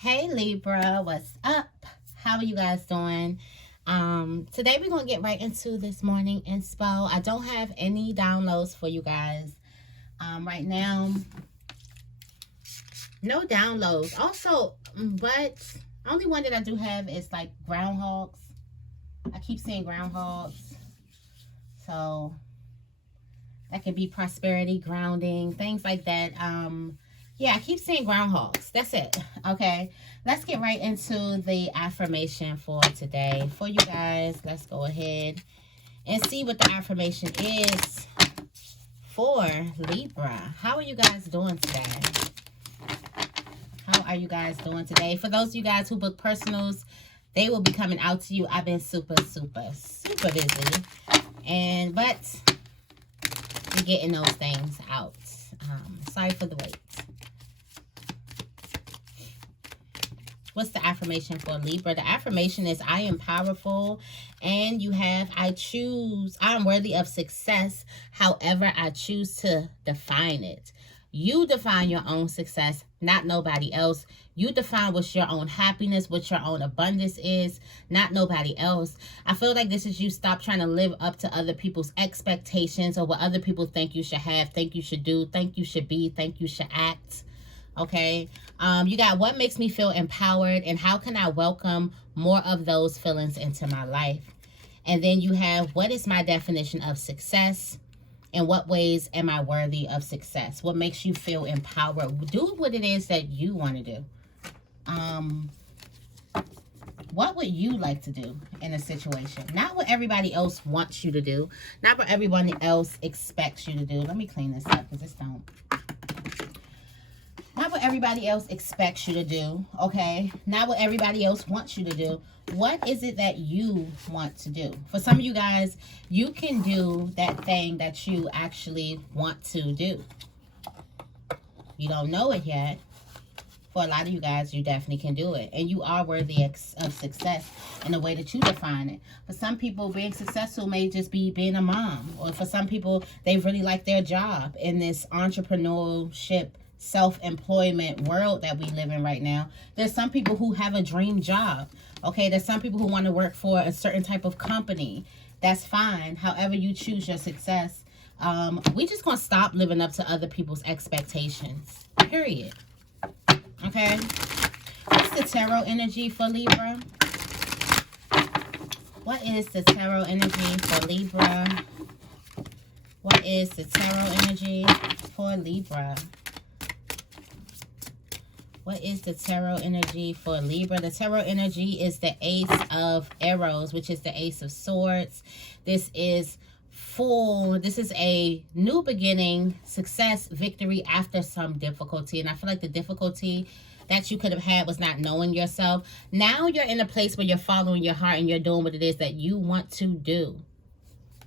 Hey Libra, what's up? How are you guys doing? Today we're gonna get right into this morning inspo. I don't have any downloads for you guys right now. No downloads. Also, but only one that I do have is like groundhogs. I keep seeing groundhogs, so that could be prosperity, grounding, things like that. Yeah, I keep saying groundhogs. That's it. Okay, let's get right into the affirmation for today. For you guys, let's go ahead and see what the affirmation is for Libra. How are you guys doing today? How are you guys doing today? For those of you guys who book personals, they will be coming out to you. I've been super busy. But we're getting those things out. Sorry for the wait. What's the affirmation for Libra? The affirmation is, I am powerful, and you have, I am worthy of success, however I choose to define it. You define your own success, not nobody else. You define what your own happiness, what your own abundance is, not nobody else. I feel like this is you stop trying to live up to other people's expectations or what other people think you should have, think you should do, think you should be, think you should act. Okay, you got what makes me feel empowered and how can I welcome more of those feelings into my life. And then you have, what is my definition of success? In what ways am I worthy of success? What makes you feel empowered? Do what it is that you want to do. What would you like to do in a situation? Not what everybody else wants you to do. Not what everybody else expects you to do. Let me clean this up because this don't. Not what everybody else expects you to do, okay? Not what everybody else wants you to do. What is it that you want to do? For some of you guys, you can do that thing that you actually want to do. You don't know it yet. For a lot of you guys, you definitely can do it. And you are worthy of success in the way that you define it. For some people, being successful may just be being a mom. Or for some people, they really like their job in this entrepreneurship self-employment world that we live in right now. There's some people who have a dream job. Okay, there's some people who want to work for a certain type of company. That's fine. However you choose your success. We just gonna stop living up to other people's expectations. Period. Okay. What's the tarot energy for Libra? What is the tarot energy for Libra? What is the tarot energy for Libra? What is the tarot energy for Libra? The tarot energy is the Ace of Arrows, which is the Ace of Swords. This is a new beginning, success, victory after some difficulty. And I feel like the difficulty that you could have had was not knowing yourself. Now you're in a place where you're following your heart and you're doing what it is that you want to do.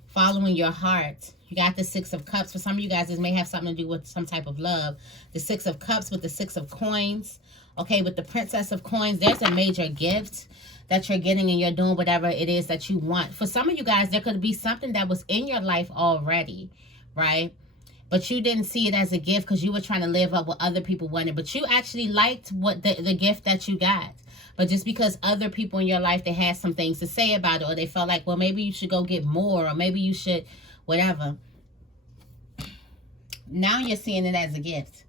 Following your heart. You got the Six of Cups. For some of you guys, this may have something to do with some type of love. The Six of Cups with the Six of Coins. Okay, with the Princess of Coins, there's a major gift that you're getting and you're doing whatever it is that you want. For some of you guys, there could be something that was in your life already, right? But you didn't see it as a gift because you were trying to live up what other people wanted. But you actually liked what the gift that you got. But just because other people in your life, they had some things to say about it, or they felt like, well, maybe you should go get more, or maybe you should, whatever. Now you're seeing it as a gift.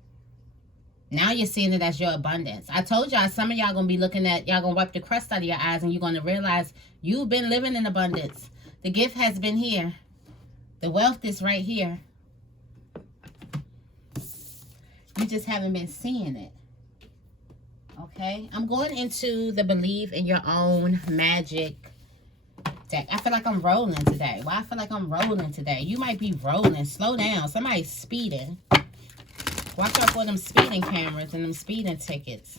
Now you're seeing it as your abundance. I told y'all, some of y'all going to be looking at, y'all going to wipe the crust out of your eyes, and you're going to realize you've been living in abundance. The gift has been here. The wealth is right here. You just haven't been seeing it. Okay, I'm going into the Believe in Your Own Magic deck. I feel like I'm rolling today. Why I feel like I'm rolling today? You might be rolling. Slow down. Somebody's speeding. Watch out for them speeding cameras and them speeding tickets.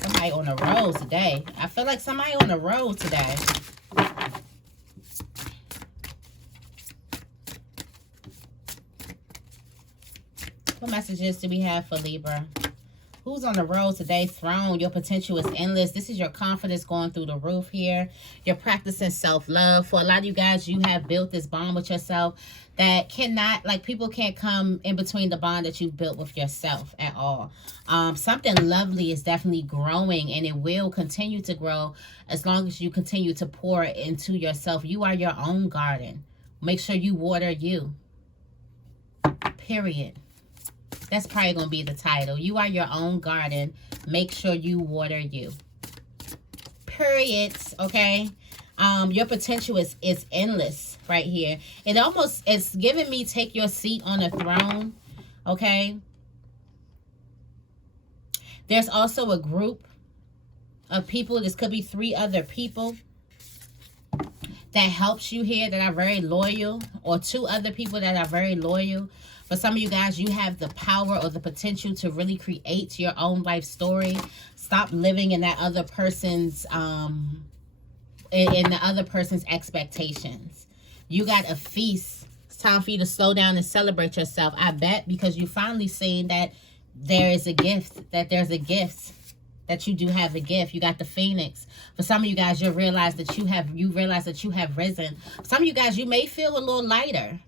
Somebody on the road today. I feel like somebody on the road today. What messages do we have for Libra? Who's on the road today? Throne. Your potential is endless. This is your confidence going through the roof here. You're practicing self-love. For a lot of you guys, you have built this bond with yourself that cannot, like, people can't come in between the bond that you've built with yourself at all. Something lovely is definitely growing, and it will continue to grow as long as you continue to pour into yourself. You are your own garden. Make sure you water you. Period. That's probably going to be the title. You are your own garden. Make sure you water you. Period. Okay? Your potential is endless right here. It's giving me take your seat on a throne. Okay? There's also a group of people. This could be 3 other people that helps you here that are very loyal, or 2 other people that are very loyal. For some of you guys, you have the power or the potential to really create your own life story. Stop living in that other person's in the other person's expectations. You got a feast. It's time for you to slow down and celebrate yourself. I bet because you finally seen that there is a gift, that there's a gift, that you do have a gift. You got the Phoenix. For some of you guys, you realize that you have risen. Some of you guys, you may feel a little lighter.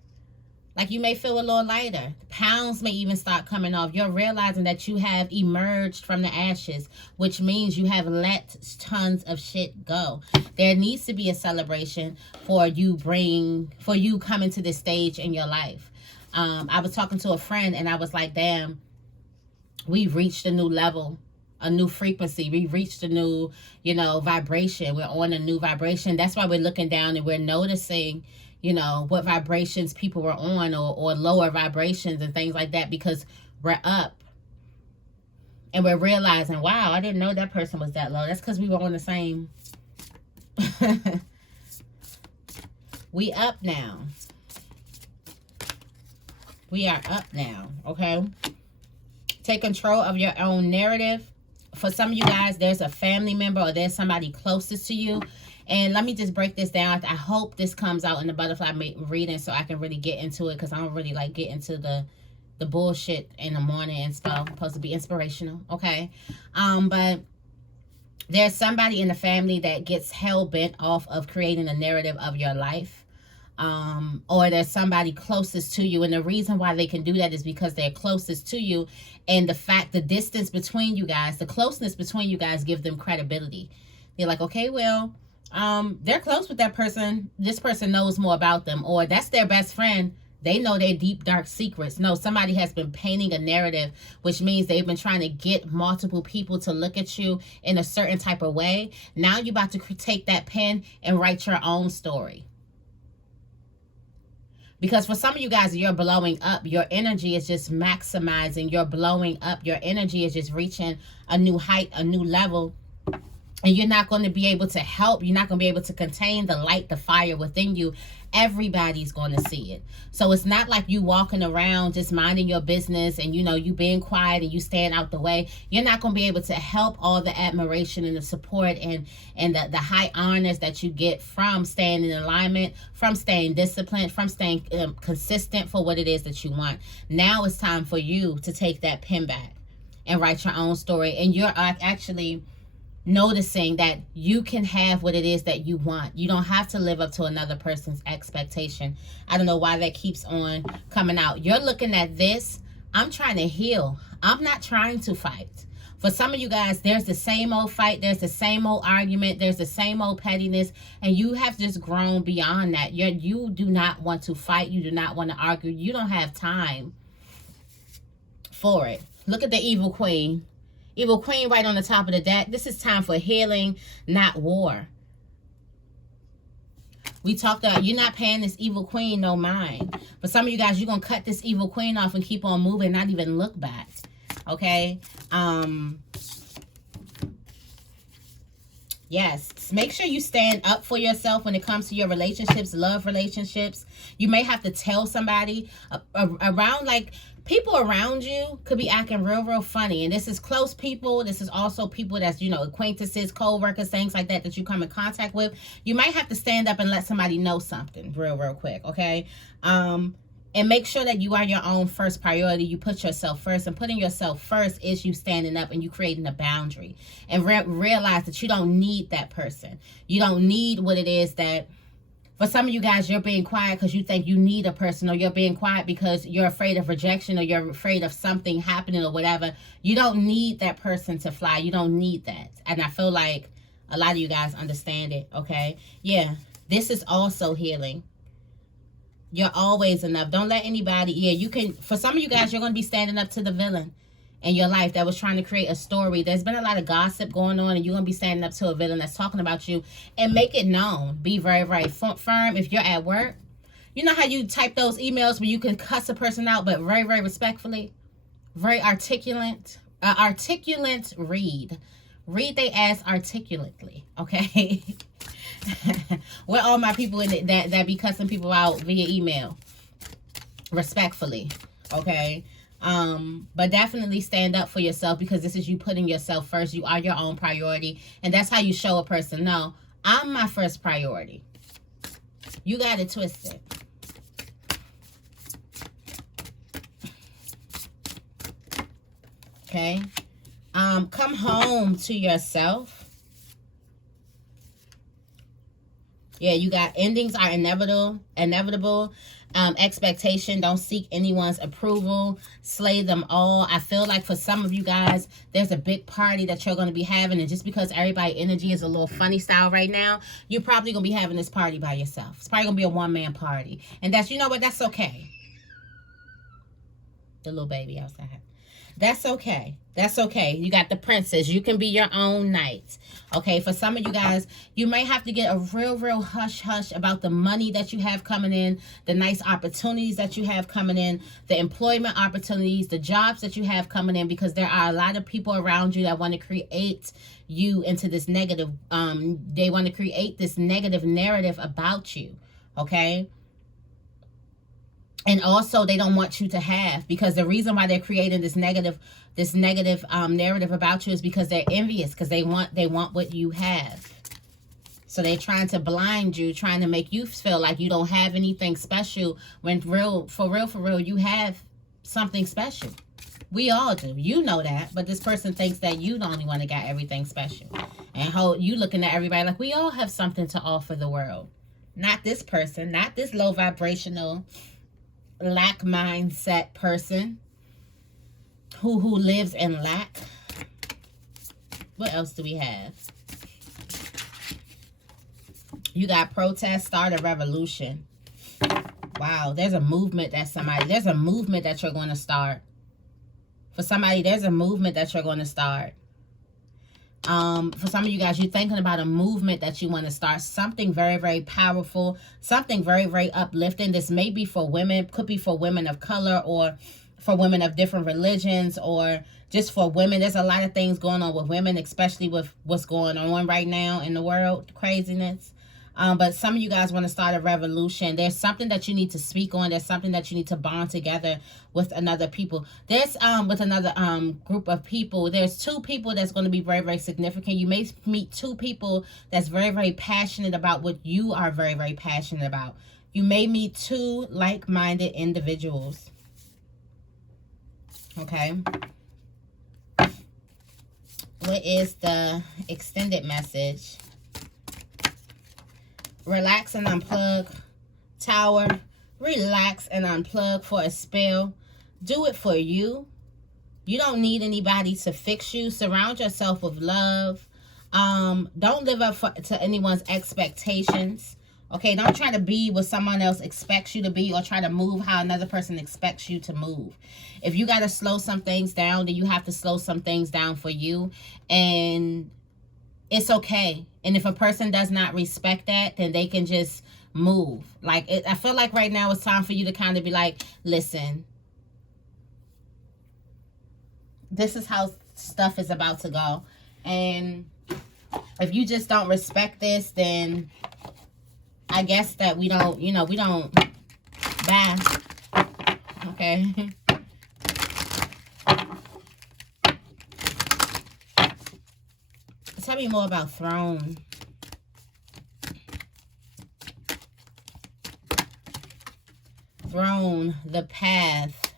Like, you may feel a little lighter. Pounds may even start coming off. You're realizing that you have emerged from the ashes, which means you have let tons of shit go. There needs to be a celebration for you coming to this stage in your life. I was talking to a friend and I was like, damn, we've reached a new level, a new frequency. We reached a new, vibration. We're on a new vibration. That's why we're looking down and we're noticing, what vibrations people were on, or lower vibrations and things like that, because we're up. And we're realizing, wow, I didn't know that person was that low. That's because we were on the same. We up now. We are up now, okay? Take control of your own narrative. For some of you guys, there's a family member or there's somebody closest to you. And let me just break this down. I hope this comes out in the butterfly reading so I can really get into it, because I don't really like get into the bullshit in the morning and stuff. Supposed to be inspirational, okay? But there's somebody in the family that gets hell-bent off of creating a narrative of your life. Or there's somebody closest to you, and the reason why they can do that is because they're closest to you, and the distance between you guys, the closeness between you guys, give them credibility. They're like, okay, well, they're close with that person. This person knows more about them, or that's their best friend. They know their deep, dark secrets. No, somebody has been painting a narrative, which means they've been trying to get multiple people to look at you in a certain type of way. Now you're about to take that pen and write your own story. Because for some of you guys, you're blowing up. Your energy is just maximizing. You're blowing up. Your energy is just reaching a new height, a new level. And you're not going to be able to help. You're not going to be able to contain the light, the fire within you. Everybody's going to see it. So it's not like you walking around just minding your business and, you being quiet and you staying out the way. You're not going to be able to help all the admiration and the support and the high honors that you get from staying in alignment, from staying disciplined, from staying consistent for what it is that you want. Now it's time for you to take that pen back and write your own story. And you're actually noticing that you can have what it is that you want. You don't have to live up to another person's expectation. I don't know why that keeps on coming out. You're looking at this. I'm trying to heal. I'm not trying to fight. For some of you guys, there's the same old fight. There's the same old argument. There's the same old pettiness. And you have just grown beyond that. You do not want to fight. You do not want to argue. You don't have time for it. Look at the evil queen. Evil queen right on the top of the deck. This is time for healing, not war. We talked about you're not paying this evil queen no mind. For some of you guys, you're going to cut this evil queen off and keep on moving, not even look back. Okay? Yes. Make sure you stand up for yourself when it comes to your relationships, love relationships. You may have to tell somebody around, like, people around you could be acting real funny. And this is close people. This is also people that's, acquaintances, co-workers, things like that you come in contact with. You might have to stand up and let somebody know something real quick, okay? And And make sure that you are your own first priority. You put yourself first. And putting yourself first is you standing up and you creating a boundary. And realize that you don't need that person. You don't need what it is that... For some of you guys, you're being quiet because you think you need a person, or you're being quiet because you're afraid of rejection, or you're afraid of something happening or whatever. You don't need that person to fly. You don't need that. And I feel like a lot of you guys understand it, okay? Yeah, this is also healing. You're always enough. Don't let anybody... Yeah, you can... For some of you guys, you're going to be standing up to the villain in your life that was trying to create a story. There's been a lot of gossip going on, and you're going to be standing up to a villain that's talking about you, and make it known. Be very, very firm. If you're at work, you know how you type those emails where you can cuss a person out, but very, very respectfully, very articulate, read they ass articulately, okay? Where all my people in it that be cussing people out via email, respectfully, okay? But definitely stand up for yourself, because this is you putting yourself first. You are your own priority, and that's how you show a person, no, I'm my first priority. You got it twisted. Okay. Come home to yourself. Yeah, you got endings are inevitable. Expectation, don't seek anyone's approval. Slay them all. I feel like for some of you guys, there's a big party that you're going to be having, and just because everybody's energy is a little funny style right now, you're probably going to be having this party by yourself. It's probably going to be a one-man party, and that's, you know what, that's okay. The little baby outside. That's okay. That's okay. You got the princess. You can be your own knight. Okay, for some of you guys, you may have to get a real hush about the money that you have coming in, the nice opportunities that you have coming in, the employment opportunities, the jobs that you have coming in, because there are a lot of people around you that want to create you into this negative, they want to create this negative narrative about you, okay? And also, they don't want you to have, because the reason why they're creating this negative narrative about you is because they're envious, because they want what you have. So they're trying to blind you, trying to make you feel like you don't have anything special, when for real, you have something special. We all do. You know that, but this person thinks that you the only one that got everything special. And you looking at everybody like we all have something to offer the world. Not this person, not this low vibrational, lack mindset person who lives in lack. What else do we have? You got protest, start a revolution. Wow, there's a movement that there's a movement that you're going to start. For somebody, there's a movement that you're going to start. For some of you guys, you're thinking about a movement that you want to start. Something very, very powerful. Something very, very uplifting. This may be for women. Could be for women of color, or for women of different religions, or just for women. There's a lot of things going on with women, especially with what's going on right now in the world. Craziness. But some of you guys want to start a revolution. There's something that you need to speak on. There's something that you need to bond together with another people. There's with another group of people. There's two people that's going to be very, very significant. You may meet two people that's very, very passionate about what you are very, very passionate about. You may meet two like-minded individuals. Okay. What is the extended message? Relax and unplug. Tower. Relax and unplug for a spell. Do it for you. You don't need anybody to fix you. Surround yourself with love. Don't live up to anyone's expectations. Okay, don't try to be what someone else expects you to be, or try to move how another person expects you to move. If you got to slow some things down, then you have to slow some things down for you. And it's okay. And if a person does not respect that, then they can just move. Like, I feel like right now it's time for you to kind of be like, listen, this is how stuff is about to go. And if you just don't respect this, then I guess that we don't, we don't bye. Okay. Tell me more about throne. Throne, the path.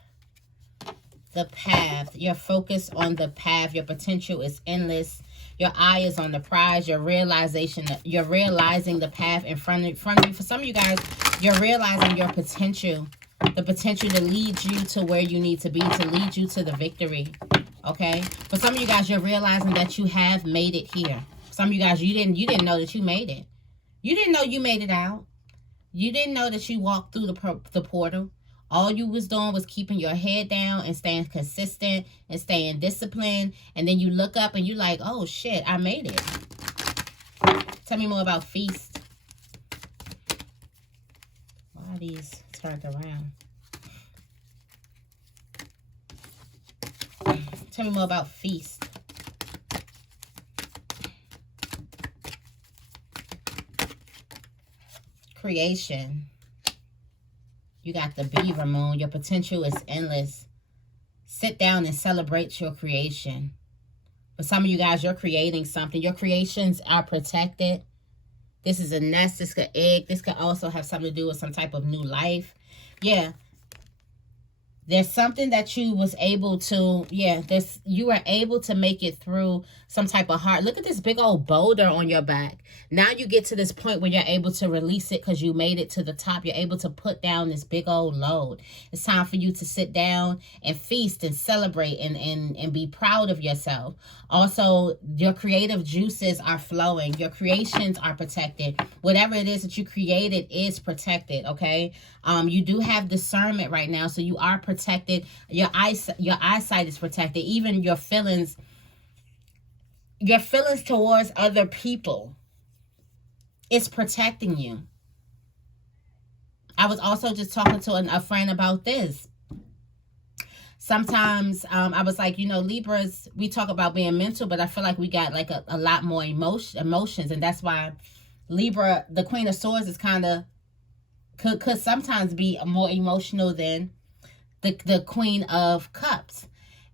The path. You're focused on the path. Your potential is endless. Your eye is on the prize. You're realizing the path in front of you. For some of you guys, you're realizing your potential. The potential to lead you to where you need to be, to lead you to the victory. Okay? For some of you guys, you're realizing that you have made it here. Some of you guys, you didn't know that you made it. You didn't know you made it out. You didn't know that you walked through the portal. All you was doing was keeping your head down and staying consistent and staying disciplined. And then you look up and you're like, oh shit, I made it. Tell me more about feast. Why are these turned around? Tell me more about feast. Creation. You got the beaver moon. Your potential is endless. Sit down and celebrate your creation. For some of you guys, you're creating something. Your creations are protected. This is a nest. This could egg. This could also have something to do with some type of new life. Yeah. There's something that you was able to, you were able to make it through some type of hard. Look at this big old boulder on your back. Now you get to this point where you're able to release it because you made it to the top. You're able to put down this big old load. It's time for you to sit down and feast and celebrate and be proud of yourself. Also, your creative juices are flowing. Your creations are protected. Whatever it is that you created is protected, okay? You do have discernment right now, so you are protected. Your eyesight is protected. Even your feelings towards other people, it's protecting you. I was also just talking to a friend about this. Sometimes I was like, Libras, we talk about being mental, but I feel like we got like a lot more emotions. And that's why Libra, the Queen of Swords, is kind of, could sometimes be more emotional than the Queen of Cups.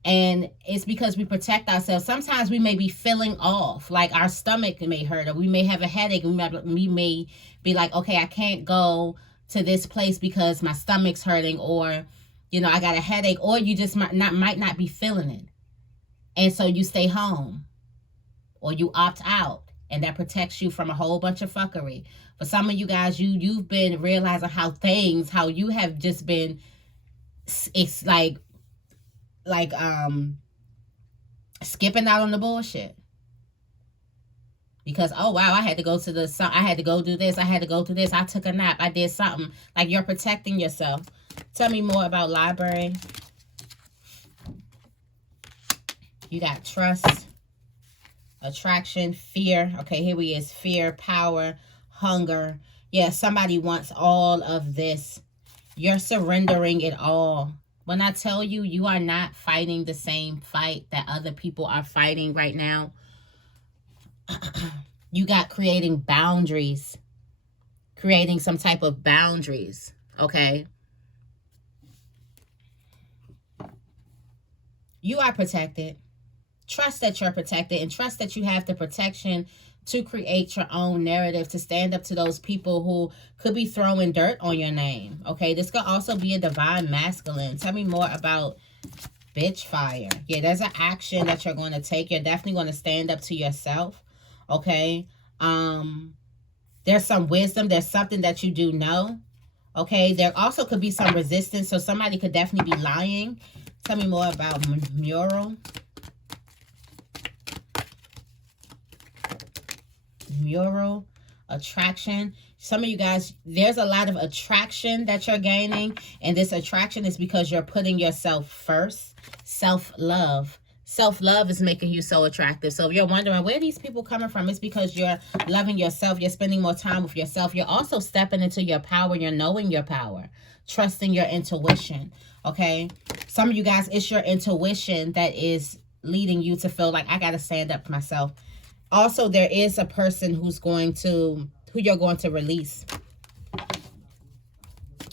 And it's because we protect ourselves. Sometimes we may be feeling off, like our stomach may hurt, or we may have a headache, and we may be like, okay, I can't go to this place because my stomach's hurting, or I got a headache, or you just might not be feeling it. And so you stay home, or you opt out, and that protects you from a whole bunch of fuckery. For some of you guys, you've been realizing how you have just been, it's like skipping out on the bullshit. Because, oh wow, I had to go do this, I had to go do this, I took a nap, I did something. Like, you're protecting yourself. Tell me more about library. You got trust, attraction, fear. Okay, here we is. Fear, power, hunger. Yeah, somebody wants all of this. You're surrendering it all. When I tell you, you are not fighting the same fight that other people are fighting right now. You got creating boundaries. Creating some type of boundaries. Okay? You are protected. Trust that you're protected, and trust that you have the protection to create your own narrative, to stand up to those people who could be throwing dirt on your name. Okay, this could also be a divine masculine. Tell me more about bitch fire. Yeah, there's an action that you're going to take. You're definitely going to stand up to yourself. Okay, there's some wisdom. There's something that you do know. Okay, there also could be some resistance, so somebody could definitely be lying. Tell me more about mural. Mural, attraction. Some of you guys, there's a lot of attraction that you're gaining, and this attraction is because you're putting yourself first. Self-love. Self-love is making you so attractive. So if you're wondering where these people coming from, it's because you're loving yourself. You're spending more time with yourself. You're also stepping into your power. You're knowing your power, trusting your intuition. Okay, some of you guys, it's your intuition that is leading you to feel like I got to stand up for myself. Also, there is a person who you're going to release.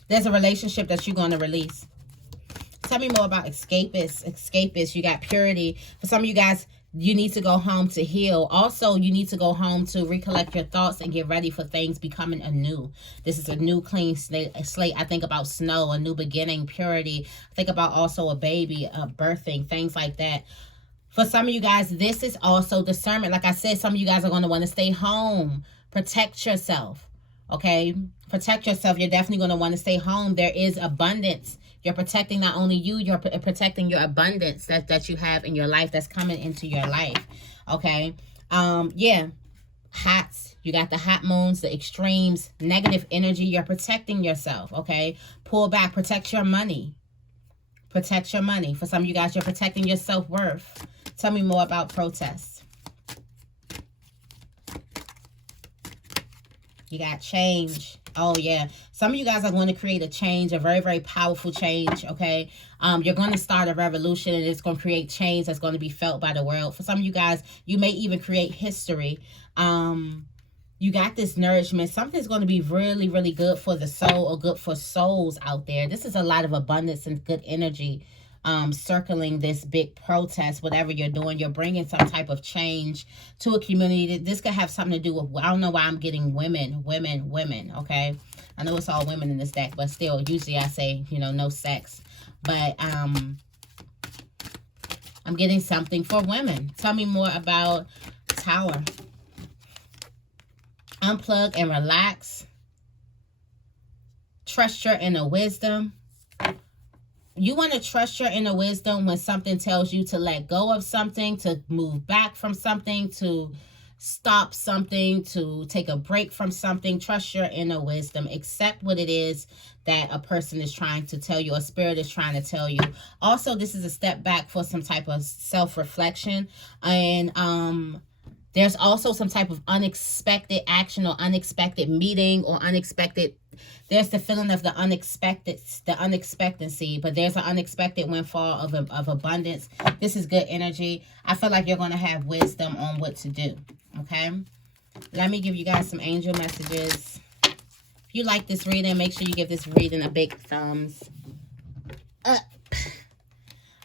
There's a relationship that you're going to release. Tell me more about escapists. Escapists, you got purity. For some of you guys, You need to go home to heal. Also, you need to go home to recollect your thoughts and get ready for things becoming anew. This is a new clean slate. I think about snow, a new beginning, purity. I think about also a baby, birthing, things like that. For some of you guys, this is also discernment. Like I said, some of you guys are going to want to stay home. Protect yourself. Okay? Protect yourself. You're definitely going to want to stay home. There is abundance. You're protecting not only you, you're protecting your abundance that you have in your life that's coming into your life. Okay? Yeah. Hots. You got the hot moons, the extremes, negative energy. You're protecting yourself. Okay? Pull back. Protect your money. Protect your money. For some of you guys, you're protecting your self-worth. Tell me more about protests. You got change. Oh, yeah. Some of you guys are going to create a change, a very, very powerful change, okay? You're going to start a revolution, and it's going to create change that's going to be felt by the world. For some of you guys, you may even create history. You got this nourishment. Something's going to be really, really good for the soul or good for souls out there. This is a lot of abundance and good energy circling this big protest. Whatever you're doing, you're bringing some type of change to a community. This could have something to do with, I don't know why I'm getting women, okay? I know it's all women in this deck, but still, usually I say, you know, no sex. But I'm getting something for women. Tell me more about Tower. Unplug and relax. Trust your inner wisdom. You want to trust your inner wisdom when something tells you to let go of something, to move back from something, to stop something, to take a break from something. Trust your inner wisdom. Accept what it is that a person is trying to tell you, or spirit is trying to tell you. Also, this is a step back for some type of self-reflection. And there's also some type of unexpected action or unexpected meeting or unexpected. There's the feeling of the unexpectancy, but there's an unexpected windfall of abundance. This is good energy. I feel like you're going to have wisdom on what to do, okay? Let me give you guys some angel messages. If you like this reading, make sure you give this reading a big thumbs up.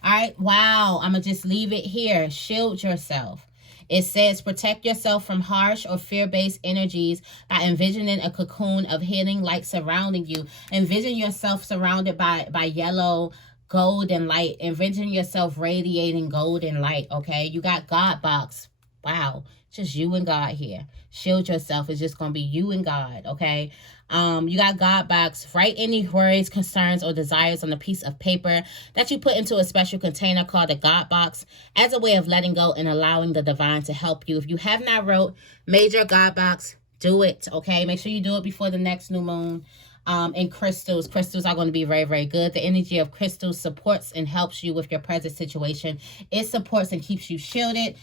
All right, wow. I'm going to just leave it here. Shield yourself. It says, protect yourself from harsh or fear-based energies by envisioning a cocoon of healing light surrounding you. Envision yourself surrounded by yellow, golden light. Envision yourself radiating golden light, okay? You got God box. Wow. Just you and God here. Shield yourself. It's just going to be you and God, okay? You got God box. Write any worries, concerns, or desires on a piece of paper that you put into a special container called a God box as a way of letting go and allowing the divine to help you. If you have not wrote major God box, do it, okay? Make sure you do it before the next new moon. And crystals. Crystals are going to be very, very good. The energy of crystals supports and helps you with your present situation. It supports and keeps you shielded.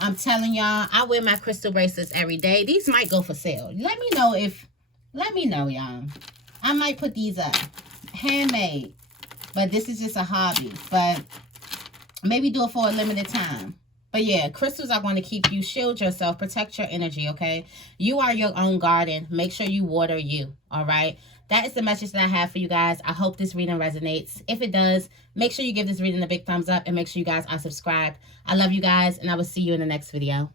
I'm telling y'all, I wear my crystal bracelets every day. These might go for sale. Let me know, y'all. I might put these up. Handmade. But this is just a hobby. But maybe do it for a limited time. But yeah, crystals are going to keep you, shield yourself, protect your energy, okay? You are your own garden. Make sure you water you, all right? That is the message that I have for you guys. I hope this reading resonates. If it does, make sure you give this reading a big thumbs up and make sure you guys are subscribed. I love you guys, and I will see you in the next video.